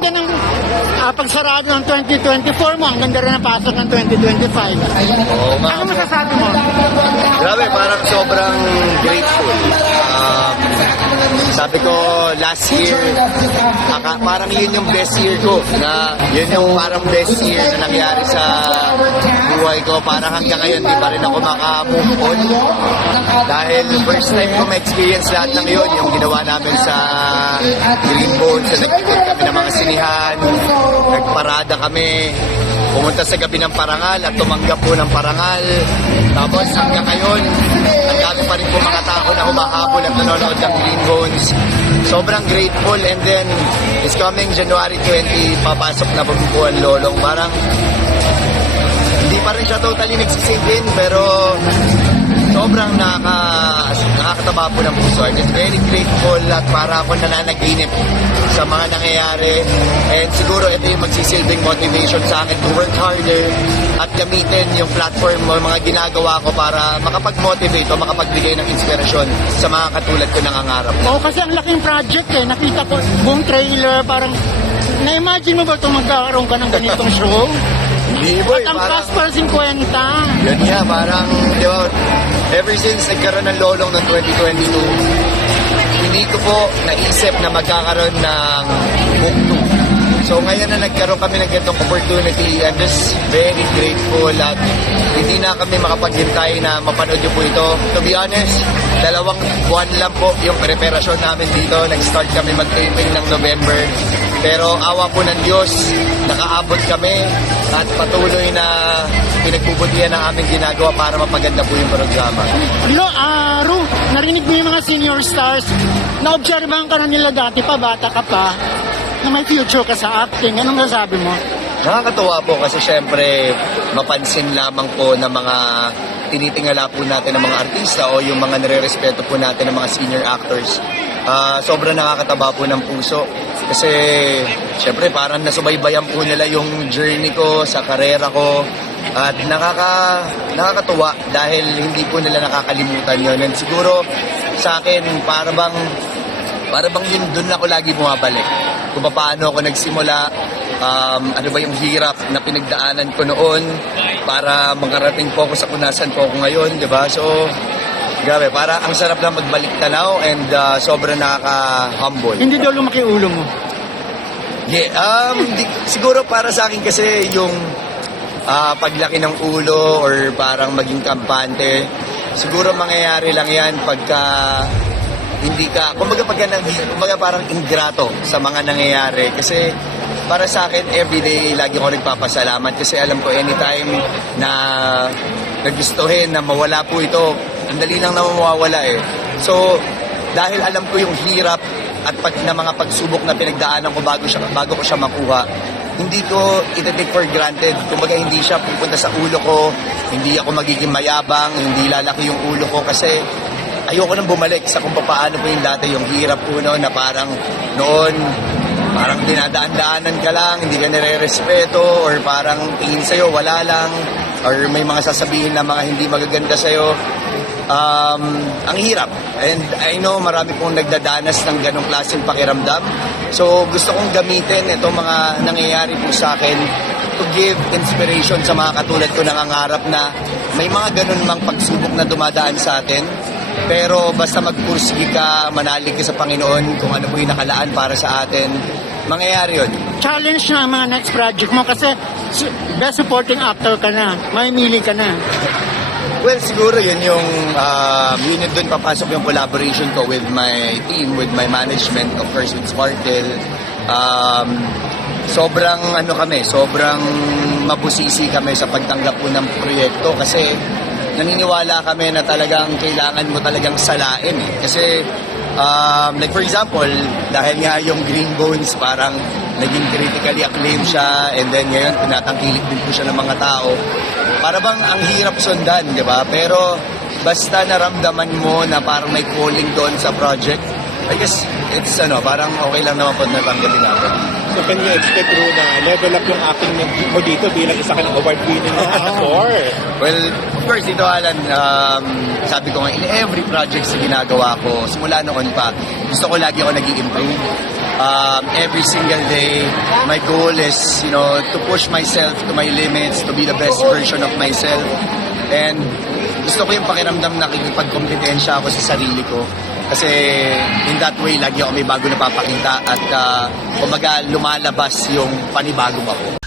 ganda ng ah, pagsarado ng 2024 mo. Ang ganda rin ng pasok ng 2025. Oo, ma- Ano masasabi mo? Grabe, parang sobrang grateful. Sabi ko, last year, aka, parang yun yung best year ko. Na yun yung parang best year na nangyari sa buhay ko. Parang hanggang ngayon, di pa rin ako maka-move on. Dahil first time ko ma-experience lahat ng yun. Yung ginawa namin sa Green Bones, sa nag-ikot kami ng mga sinihan, nagparada kami, pumunta sa gabi ng parangal at tumanggap po ng parangal. Tapos hanggang ngayon, dami pa rin po mga tao na humahabol at nanonood ng Green Bones. Sobrang grateful and then this coming January 20, papasok na po po ang Lolong. Parang hindi pa rin siya totally nagsisink in pero sobrang nakaka, nakakataba po ng puso. I'm just very grateful at para ako nananaginip sa mga nangyayari. And siguro ito yung magsisilbing motivation sa akin to work harder at gamitin yung platform mo, mga ginagawa ko para makapag-motivate o makapagbigay ng inspirasyon sa mga katulad ko nangangarap. Oo, kasi ang laking project eh. Nakita ko buong trailer, parang na-imagine mo ba ito magkakaroon ka ng ganitong show? Hindi boy, At ang parang- para 50. Yun nga, parang, di ba, ever since nagkaroon ng lolong ng 2022, hindi ko po naisip na magkakaroon ng book. So ngayon na nagkaroon kami ng ganitong opportunity, I'm just very grateful at hindi na kami makapaghintay na mapanood niyo po ito. To be honest, dalawang buwan lang po yung preparasyon namin dito. Nag-start kami mag-taping ng November. Pero awa po ng Diyos, nakaabot kami at patuloy na pinagbubutihan ng aming ginagawa para mapaganda po yung programa. Lo, ah, Ru, narinig mo yung mga senior stars. Na-obserbahan ka na nila dati pa, bata ka pa, na may future ka sa acting. Anong nasabi mo? Nakakatuwa po kasi syempre mapansin lamang po ng mga tinitingala po natin ng mga artista o yung mga nire-respeto po natin ng mga senior actors. Ah, sobrang nakakataba po ng puso kasi syempre parang nasubaybayan po nila yung journey ko sa karera ko at nakaka nakakatuwa dahil hindi po nila nakakalimutan yon and siguro sa akin para bang para bang yun doon ako lagi bumabalik. Kung paano ako nagsimula, um, ano ba yung hirap na pinagdaanan ko noon para makarating po ako sa kunasan po ako ngayon, di ba? So, grabe, para ang sarap na magbalik tanaw and uh, sobrang nakaka-humble. Hindi daw lumaki ulo mo. Yeah, um, di, siguro para sa akin kasi yung ah, paglaki ng ulo or parang maging kampante, siguro mangyayari lang yan pagka hindi ka, kumbaga pagka, kumbaga parang ingrato sa mga nangyayari. Kasi para sa akin, everyday, lagi ako nagpapasalamat kasi alam ko anytime na nagustuhin na mawala po ito, ang dali lang na mawawala eh. So, dahil alam ko yung hirap at pag na mga pagsubok na pinagdaanan ko bago siya bago ko siya makuha hindi ko ita-take for granted kumbaga hindi siya pupunta sa ulo ko hindi ako magiging mayabang hindi lalaki yung ulo ko kasi ayoko nang bumalik sa kung paano po yung dati yung hirap po noon na parang noon parang dinadaan-daanan ka lang, hindi ka nire-respeto, or parang tingin sa'yo, wala lang, or may mga sasabihin na mga hindi magaganda sa'yo. Um, ang hirap. And I know marami pong nagdadanas ng ganong klaseng pakiramdam. So gusto kong gamitin itong mga nangyayari po sa akin to give inspiration sa mga katulad ko nangangarap na may mga ganun mang pagsubok na dumadaan sa atin. Pero basta magpursige ka, manalig ka sa Panginoon kung ano po yung nakalaan para sa atin, mangyayari yun. Challenge na ang mga next project mo kasi si- best supporting actor ka na. May mili ka na. Well, siguro yun yung, um, yun yung doon papasok yung collaboration ko with my team, with my management, of course, with Spartel. Um, sobrang ano kami, sobrang mabusisi kami sa pagtanggap po ng proyekto kasi naniniwala kami na talagang kailangan mo talagang salain eh. Kasi um, like for example, dahil nga yung Green Bones parang naging critically acclaimed siya and then ngayon tinatangkilik din po siya ng mga tao. Para bang ang hirap sundan, di ba? Pero basta naramdaman mo na parang may calling doon sa project, I guess it's ano, parang okay lang naman po na tanggapin natin. So can you expect, Ru, na level up yung acting mo dito bilang isa ka ng award-winning na actor? well, of course, dito, Alan, um, sabi ko nga, in every project sa ginagawa ko, simula noon pa, gusto ko lagi ako nag-improve. Um, every single day, my goal is, you know, to push myself to my limits, to be the best version of myself. And gusto ko yung pakiramdam na kikipagkompetensya ako sa sarili ko. Kasi in that way, lagi ako may bago napapakita at uh, kumbaga lumalabas yung panibagong ako.